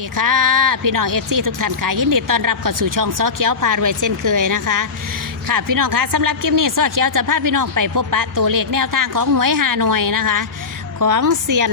ดีค่ะ พี่น้องเอฟซีทุกท่านค่ะยินดีต้อนรับเข้าสู่ช่องซอเขียวพารวยเช่นเคยนะคะ ค่ะพี่น้องคะสำหรับคลิปนี้ซอเขียวจะพาพี่น้องไปพบปะตัวเลขแนวทางของหวยฮานอยนะคะ ของเซียน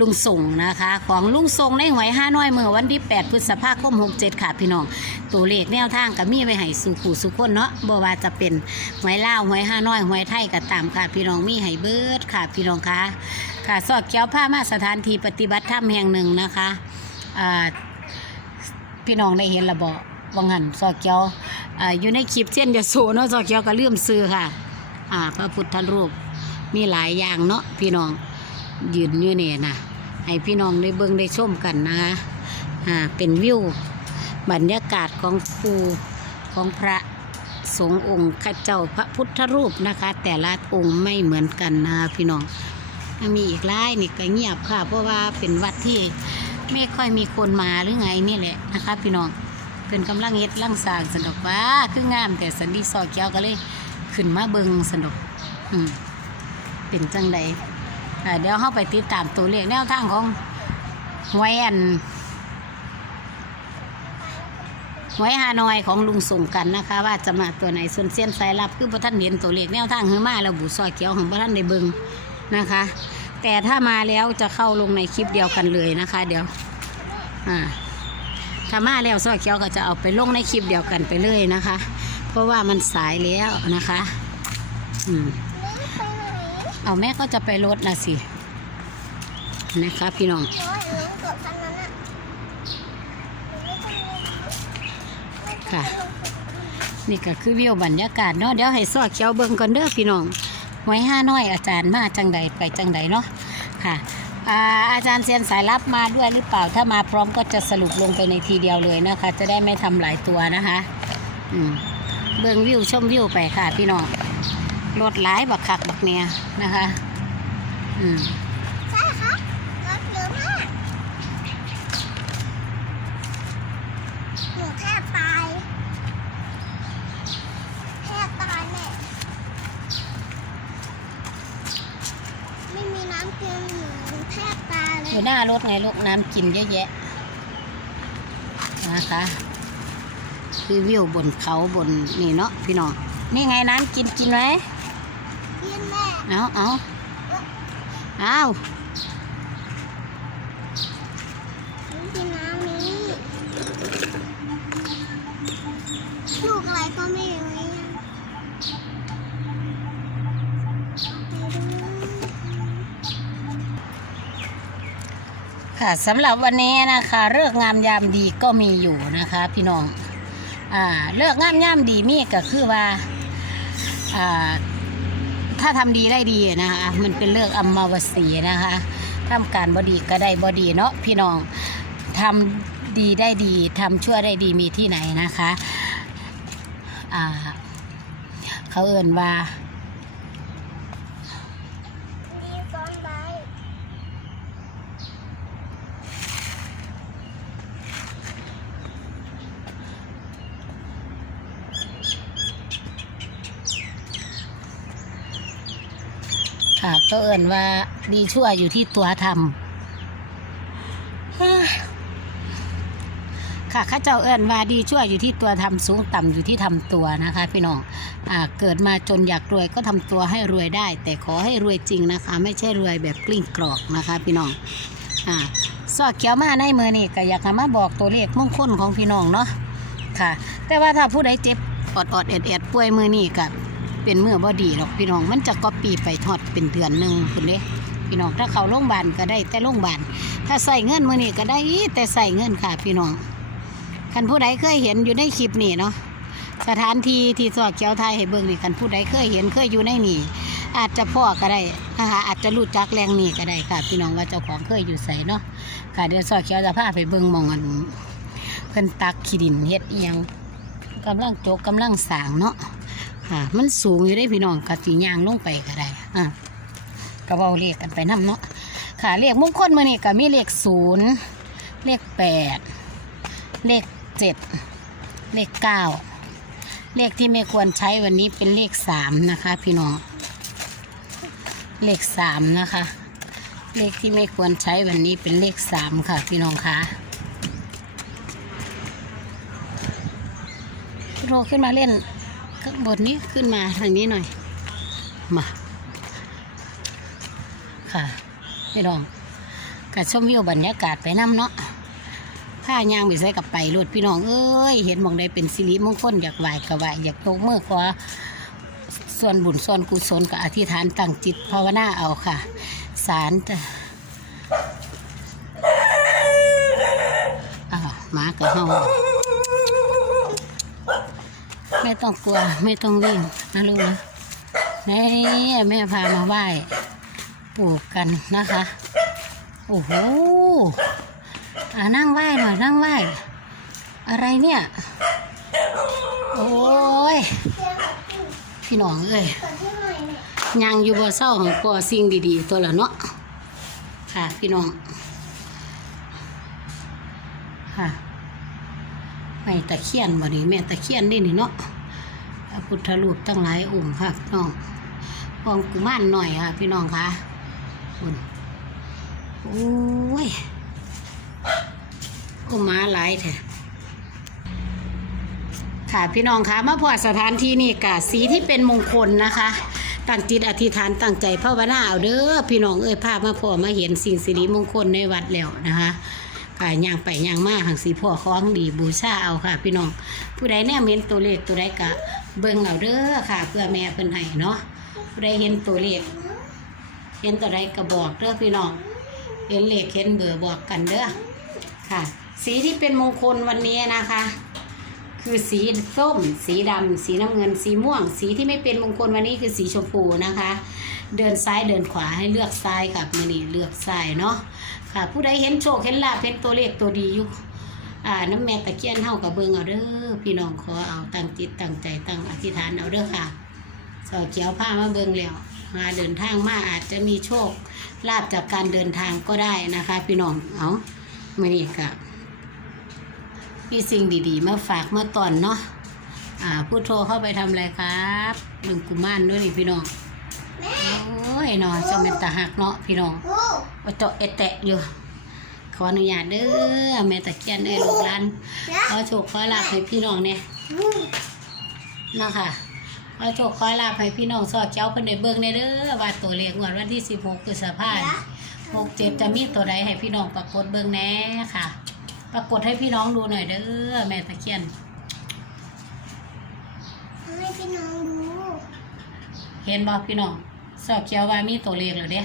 ลุงส่งนะคะ ของลุงส่งในหวยฮานอยเมื่อวันที่ 8 พฤษภาคม 67 ค่ะพี่น้อง ตัวเลขแนวทางก็มีไว้ให้สู่ขู่สู่คนเนาะบ่ว่าจะเป็นหวยลาหวยฮานอยหวยไทยก็ตามค่ะ พี่น้องมีให้เบิดค่ะพี่น้องคะค่ะซอเขียวพามาสถานที่ปฏิบัติธรรมแห่งหนึ่งนะคะ อ่าพี่น้องได้เห็นระบอกวังหันซอกเกียวอ่าอยู่ในคลิปเช่นยาโสเนาะซอกเกียวก็เลื่อมซื้อค่ะ อ่า พระพุทธรูปมีหลายอย่างเนาะพี่น้องยืนอยู่เนี่ยนะให้พี่น้องได้เบิ่งได้ชมกันนะคะอ่าเป็นวิวบรรยากาศของปูของพระสงฆ์องค์ข้าเจ้าพระพุทธรูปนะคะ แต่ละองค์ไม่เหมือนกันนะคะพี่น้องมีอีกหลายนี่ก็เงียบค่ะ เพราะว่าเป็นวัดที่ ไม่ค่อยมีคนมาหรือไงนี่แหละนะคะ พี่น้องเป็นกำลังเฮ็ดลังสร้างสนดอกว่าคืองามแต่สันดีซอยแก้วก็เลยขึ้นมาเบิงสนดอกอืมเป็นจังใดเดี๋ยวเข้าไปติดตามตัวเลขแนวทางของหวยอันหวยฮานอยของลุงส่งกันนะคะ ว่าจะมาตัวไหนส่วนเส้นสายลับคือพระท่านเห็นตัวเลขแนวทางคือมาแล้วบุซอยเขียวของพระท่านได้เบิงนะคะ แต่ถ้ามาแล้วจะเข้าลงในคลิปเดียวกันเลยนะคะ เดี๋ยวอ่าถ้ามาแล้วซอยเขียวก็จะเอาไปลงในคลิปเดียวกันไปเลยนะคะ เพราะว่ามันสายแล้วนะคะอืมเอาแม่ก็จะไปรถนะสินะคะพี่น้องค่ะ นี่ก็คือวิวบรรยากาศเนาะเดี๋ยวให้ซอยเขียวเบิ่งก่อนเด้อพี่น้องไว้ห้าน้อยอาจารย์มาจังใดไปจังใดเนาะ ค่ะอาอาจารย์เซียนสายลับมาด้วยหรือเปล่า ถ้ามาพร้อมก็จะสรุปลงไปในทีเดียวเลยนะคะ จะได้ไม่ทำหลายตัวนะคะอืมเบิ่งวิวชมวิวไปค่ะ พี่น้องรถหลายบักคักบักเนียนะคะ อืม ใช่ครับรถเยอะมากหนูแทบตายแทบตายแม่ไม่มีน้ำ กินหนูแทบตายเลอยยู่หน้ารถไงลูกน้ำกินเยอะแยะนะคะคือวิวบนเขาบนนี่เนาะพี่น้องนี่ไงน้ำกินกินไหมกินแม่เอาเอาเอาหนูกินน้ำนี้ลูกอะไรก็ไม่รู้เนี่ยไปดู ค่ะสำหรับวันนี้นะคะเลิกงามยามดีก็มีอยู่นะคะ พี่น้องอ่าเลิกงามยามดีมีก็คือว่าอ่าถ้าทำดีได้ดีนะคะ มันเป็นเลิกอมาวสีนะคะทำการบดีก็ได้บดีเนาะพี่น้องทำดีได้ดีทำชั่วได้ดีมีที่ไหนนะคะอ่าเขาเอ่นว่า ดีซ้อนได้ ค่ะก็เอ่นว่าดีชั่วอยู่ที่ตัวทำค่ะข้าเจ้าเอ่นว่าดีชั่วอยู่ที่ตัวทำสูงต่ำอยู่ที่ทำตัวนะคะ พี่น้องอ่าเกิดมาจนอยากรวยก็ทำตัวให้รวยได้ แต่ขอให้รวยจริงนะคะ ไม่ใช่รวยแบบกลิ้งกรอกนะคะ พี่น้องอ่าซอกเขียวมาในมือนี่ก็อยากมาบอกตัวเลขมงคลของพี่น้องเนาะค่ะ แต่ว่าถ้าผู้ใดเจ็บอดอดเอ็ดเอ็ดป่วยมือนี่กับ เป็นเมื่อบอดีหรอกพี่น้องมันจะก็ปีไปทอดเป็นเดือนหนึ่งคุณเด้พี่น้องถ้าเขาโรงพยาบาลก็ได้แต่โรงพยาบาลถ้าใส่เงินมือนี่ก็ได้แต่ใส่เงินค่ะ พี่น้องคันผู้ใดเคยเห็นอยู่ในคลิปนี่เนาะสถานที่ที่สอดเกียวไทยให้เบิ่งนี่คันผู้ใดเคยเห็นเคยอยู่ในนี่อาจจะพ่อก็ได้นะคะอาจจะรู้จักแรงนี่ก็ได้ค่ะ พี่น้องว่าเจ้าของเคยอยู่ใส่เนาะค่ะเดี๋ยวสอดเกียวจะพาไปเบิ่งมองอันเพิ่นตักขี้ดินเฮ็ดเอียงกำลังโจกกำลังสางเนาะ อ่า มันสูงอยู่ได้พี่น้องกะตียางลงไปก็ได้อ่ากระเบาเลขกันไปน้ำเนาะค่ะเลขมุ่งคนมื่นี้ก็มีเลขศูนย์เลขแปดเลขเจ็ดเลขเก้าเลขที่ไม่ควรใช้วันนี้เป็นเลขสามนะคะ พี่น้อง เลขสามนะคะ เลขที่ไม่ควรใช้วันนี้เป็นเลขสามค่ะ พี่น้องคะโรขึ้นมาเล่น ข้างบนนี้ขึ้นมาทางนี้หน่อย มา ค่ะพี่น้องกัชมวิวบรรยากาศไปน้ำเนาะผ้ายางไปใส่กับไปรถพี่น้องเอ้ย เห็นมองใดเป็นสิริมงคลอยากไหวก็ไหวอยากยกมือขวาส่วนบุญส่วนกุศลกับอธิษฐานตั้งจิตภาวนาเอาค่ะสารจะอ่าหมากับเฮา ไม่ต้องกลัว ไม่ต้องวิ่งนะลูกนะนี่แม่พามาไหว้ปลูกกันนะคะ โอ้โหอ่านั่งไหว้หน่อยนั่งไหว้ อะไรเนี่ย โอ้ย พี่น้องเอ้ยยังอยู่บ่เศร้าของก่อสิ่งดีๆ ตัวละเนาะค่ะ พี่น้อง ค่ะไม่ตะเคียนบ่นี่แม่ตะเคียนนี่นี่เนาะ ระพุทธรูปตั้งหลายองค์ค่ะพี่น้องพองกุมารหน่อยค่ะ พี่น้องค่ะคุณโอ้ยก็มาหลายแท้ค่ะพี่น้องคะมาพอสถานที่นี่กะสีที่เป็นมงคลนะคะตั้งจิตอธิษฐานตั้งใจภาวนาเอาเด้อพี่น้องเอ้ยภาพมาพอมาเห็นสิ่งสิริมงคลในวัดแล้วนะคะ ค่ะย่างไปย่างมาหังสีพ่อของดีบูชาเอาค่ะ พี่น้องผู้ใดแนมเห็นตัวเลขตัวใดกะเบิ่งเอาเด้อค่ะ เพื่อแม่เพิ่นให้เนาะผู้ใดเห็นตัวเลขเห็นตัวใดก็บอกเด้อพี่น้องเห็นเลขเห็นเบอร์บอกกันเด้อค่ะ สีที่เป็นมงคลวันนี้นะคะ คือสีส้ม สีดำสีน้ำเงิน สีม่วง สีที่ไม่เป็นมงคลวันนี้คือสีชมพูนะคะ เดินซ้ายเดินขวาให้เลือกซ้ายค่ะมือนี้เลือกซ้ายเนาะค่ะ ผู้ใดเห็นโชคเห็นลาภเห็นตัวเลขตัวดีอยู่อ่าน้ำแม่ตะเคียนเฮากับเบิ่งเอาเด้อพี่น้องขอเอาตั้งจิตตั้งใจตั้งอธิษฐานเอาเด้อค่ะสอเขียวผ้ามาเบิ่งแล้วมาเดินทางมาอาจจะมีโชคลาภจากการเดินทางก็ได้นะคะ พี่น้องเอามือนี้ค่ะมีสิ่งดีๆ มาฝากมาตอนเนาะอ่าผู้โทรเข้าไปทำอะไรครับลุงกุมารด้วยนี่พี่น้อง เนาะเจะเป็นตาหักเนาะพี่น้องโอ้ว่าเจาะเอะแตะอยู่ ขออนุญาตเด้อแม่ตะเคียนเอ้ยลูกหลานแล้วขอโชคขอลาภให้พี่น้องเนี่ยอืมนะคะขอโชคขอลาภให้พี่น้องสอดเจ้าเพิ่นได้เบิ่งในเด้อว่าตัวเลขงวดวันที่16พฤษภาคม67จะมีตัวใดให้พี่น้องปรากฏเบิ่งแหน่ค่ะ ปรากฏให้พี่น้องดูหน่อยเด้อแม่ตะเคียนให้พี่น้องดู เห็นบอกพี่น้อง สอบเขียวว่ามีตัวเลขหรือเด้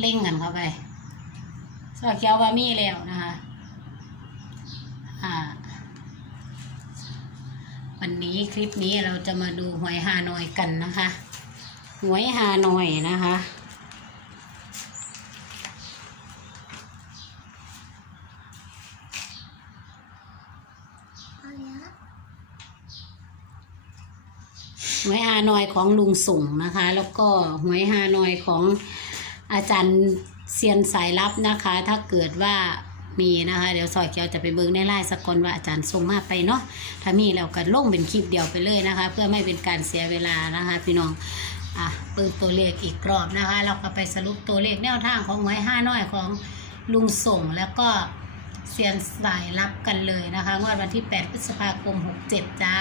เล่งกันเข้าไป สอบเขียวว่ามีแล้วนะคะอ่าวันนี้คลิปนี้เราจะมาดูหวยฮานอยกันนะคะ หวยฮานอยนะคะ เอาแล้ว หวยฮานอยของลุงส่งนะคะ แล้วก็หวยฮานอยของอาจารย์เซียนสายลับนะคะ ถ้าเกิดว่ามีนะคะ เดี๋ยวซอยเกียวจะไปเบิ้งในไลน์สักคนว่าอาจารย์ส่งมาไปเนาะถ้ามีเราก็ลงเป็นคลิปเดียวไปเลยนะคะ เพื่อไม่เป็นการเสียเวลานะคะ พี่น้องอะเบิ้งตัวเลขอีกรอบนะคะ เราก็ไปสรุปตัวเลขแนวทางของหวยห้าน้อยของลุงส่งแล้วก็เซียนสายลับกันเลยนะคะงวดวันที่ 8 พฤษภาคม 67 จ้า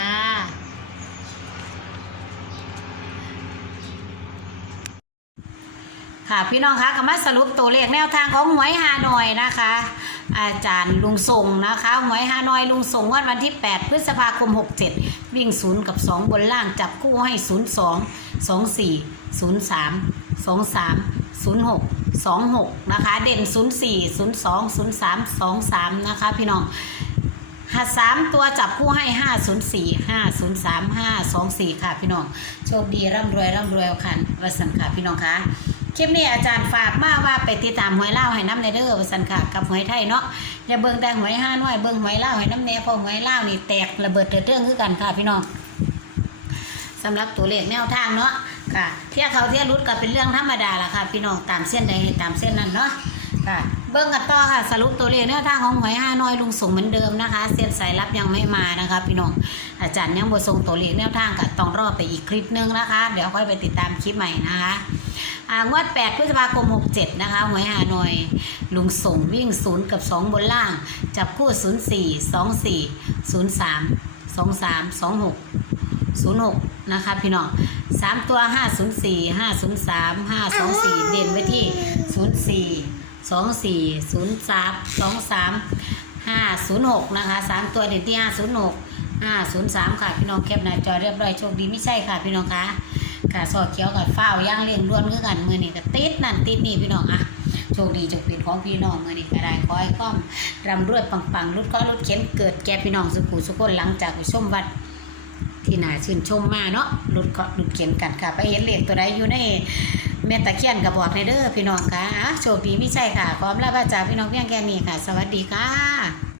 ค่ะพี่น้องคะก็มาสรุปตัวเลขแนวทางของหวยฮานอยนะคะ อาจารย์ลุงส่งนะคะหวยฮานอยลุงส่งวันวันที่ 8 พฤษภาคม 67 วิ่ง 0 กับ 2 บนล่างจับคู่ให้ 0 2 2 4 0 3 2 3 0 6 2 6 นะคะ เด่น 0 4 0 2 0 3 2 3 นะคะ พี่น้องหาสามตัวจับคู่ให้ห้าศูนย์สี่ห้าศูนย์สามห้าสองสี่ค่ะพี่น้อง โชคดีร่ำรวยร่ำรวยเอาคันวสันค่ะพี่น้องคะ คลิปนี้อาจารย์ฝากมาว่าไปติดตามหวยเล่าให้น้ำในเด้อวสันค่ะกับหวยไทยเนาะอย่าเบิ่งแต่หวยห้าน้อยเบิ่งหวยเล่าให้น้ำเนยเพอหวยเล่านี่แตกระเบิดเตือนคือกันค่ะพี่น้องสำหรับตัวเลขแนวทางเนาะค่ะเที่ยเขาเที่ยรุดก็เป็นเรื่องธรรมดาละค่ะ พี่น้องตามเส้นใดตามเส้นนั้นเนาะค่ะ เบิ้งกันต่อค่ะ สรุปตัวเลขแนวทางของหวยห้าน้อยลุงส่งเหมือนเดิมนะคะเซียนสายรับยังไม่มานะคะ พี่น้องอาจารย์ยังบ่ส่งตัวเลขแนวทางก็ต้องรอไปอีกคลิปนึงนะคะ เดี๋ยวค่อยไปติดตามคลิปใหม่นะคะอ่างวด 8 พฤษภาคม 67 นะคะหวยห้านอย ลุงส่งวิ่ง 0 กับ 2 บนล่าง จับคู่ 04 24 03 23 26 06 นะคะพี่น้องสามตัว 504 503 524 เด่นไว้ที่ 04 สองสี่ศูนย์สามสองสามห้าศูนย์หกนะคะสามตัวเด่นที่ห้าศูนย์หกห้าศูนย์สามค่ะพี่น้องแคปหน้าจอเรียบร้อยโชคดีไม่ใช่ค่ะพี่น้องคะค่ะสอดเขียวกับฟ้าย่างเลี้ยงด้วนคือกันมือนี่ก็ติดนั่นติดนี่พี่น้องอะโชคดีจงเป็นของพี่น้องมือนี่ก็ได้ขอให้ก้อมรำรวยปังๆรุดก็รุดเข็นเกิดแก่พี่น้องสุขุสุขคนหลังจากไปชมวัด ที่น่าชื่นชมมาเนาะหลุดเกาะหลุดเขียนกันค่ะ ไปเห็นเลขตัวใดอยู่ในเมตตะเคียนกับบอกในเด้อพี่น้องค่ะโชคดีไม่ใช่ค่ะพร้อมแล้วพระจากพี่น้องเพียงแค่นี้ค่ะ สวัสดีค่ะ